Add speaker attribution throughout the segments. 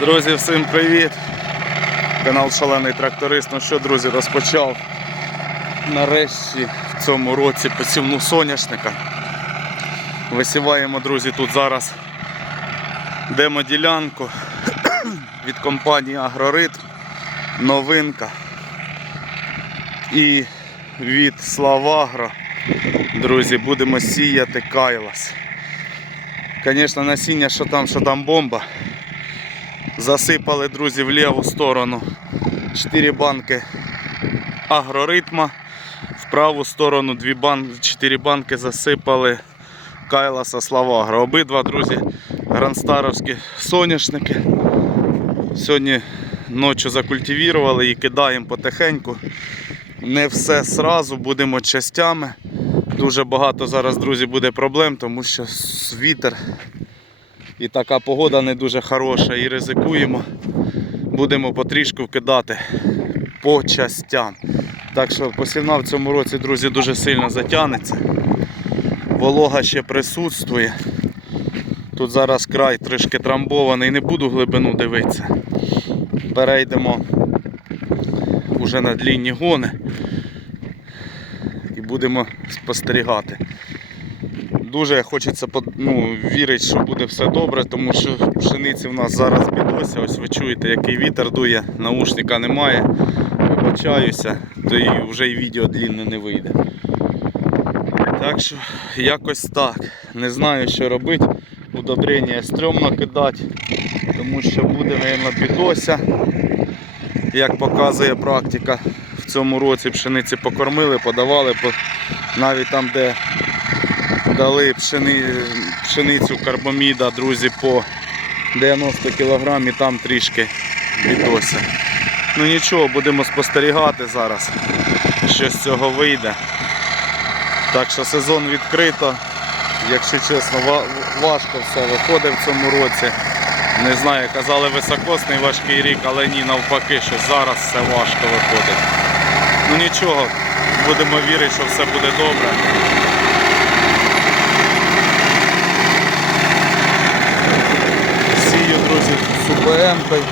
Speaker 1: Друзі, всім привіт! Канал Шалений Тракторист. Ну що, друзі, розпочав нарешті в цьому році посівну соняшника. Висіваємо, друзі, тут зараз демоділянку від компанії Агроритм, новинка і від Славагро. Друзі, будемо сіяти Кайлас. Звісно, насіння, що там, що там бомба. Засипали, друзі, в ліву сторону 4 банки агроритма, в праву сторону 2 бан... 4 банки засипали Кайласа Славагро. Обидва, друзі, гранстаровські соняшники. Сьогодні ночі закультивірували і кидаємо потихеньку. Не все сразу, будемо частями. Дуже багато зараз, друзі, буде проблем, тому що вітер і така погода не дуже хороша, і ризикуємо. Будемо потрішку вкидати по частям. Так що посівна в цьому році, друзі, дуже сильно затягнеться. Волога ще присутствує. Тут зараз край трішки трамбований, не буду глибину дивитися. Перейдемо вже на длінні гони і будемо спостерігати. Дуже хочеться ну, вірити, що буде все добре, тому що пшениці в нас зараз бідося. Ось ви чуєте, який вітер дує, наушника немає. Вибачаюся, то і вже і відео длінне не вийде. Так що якось так. Не знаю, що робити. Удобрення стрьомно кидати, тому що буде, мабуть, бідося. Як показує практика, в цьому році пшениці покормили, подавали, навіть там, де дали пшени, пшеницю карбоміда, друзі, по 90 кг і там трішки відося. Ну нічого, будемо спостерігати зараз, що з цього вийде. Так що сезон відкрито. Якщо чесно, важко все виходить в цьому році. Не знаю, казали високосний важкий рік, але ні, навпаки, що зараз все важко виходить. Ну нічого, будемо вірити, що все буде добре. Сію, друзі, УПМ-кою.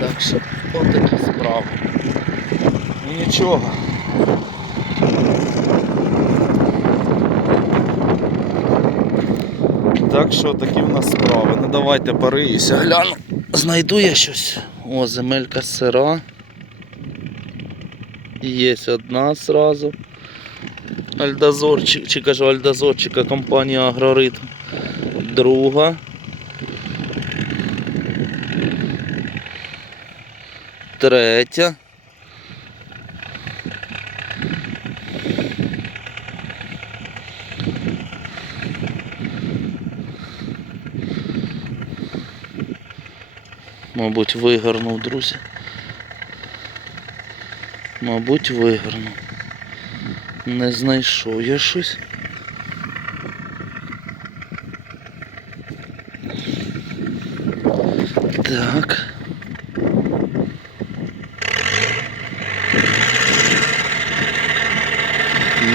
Speaker 1: Так що отакі справи. Ну нічого. Так що такі в нас справи. Ну давайте пориюся, гляну. Знайду я щось. О, земелька сира. Є одна сразу. Альдазорчик, чи кажу альдазорчика компанія Агроритм. Друга. Третя. Мабуть, вигорнув, друзі. Мабуть, вигорнув. Не знайшов я щось. Так.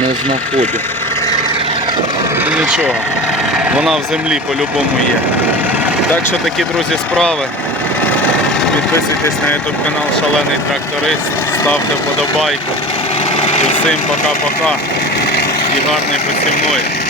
Speaker 1: Не знаходжу. Нічого. Вона в землі по-любому є. Так що такі, друзі, справи. Підписуйтесь на YouTube канал Шалений Тракторист, ставте вподобайку. Всім пока-пока і гарної посівної.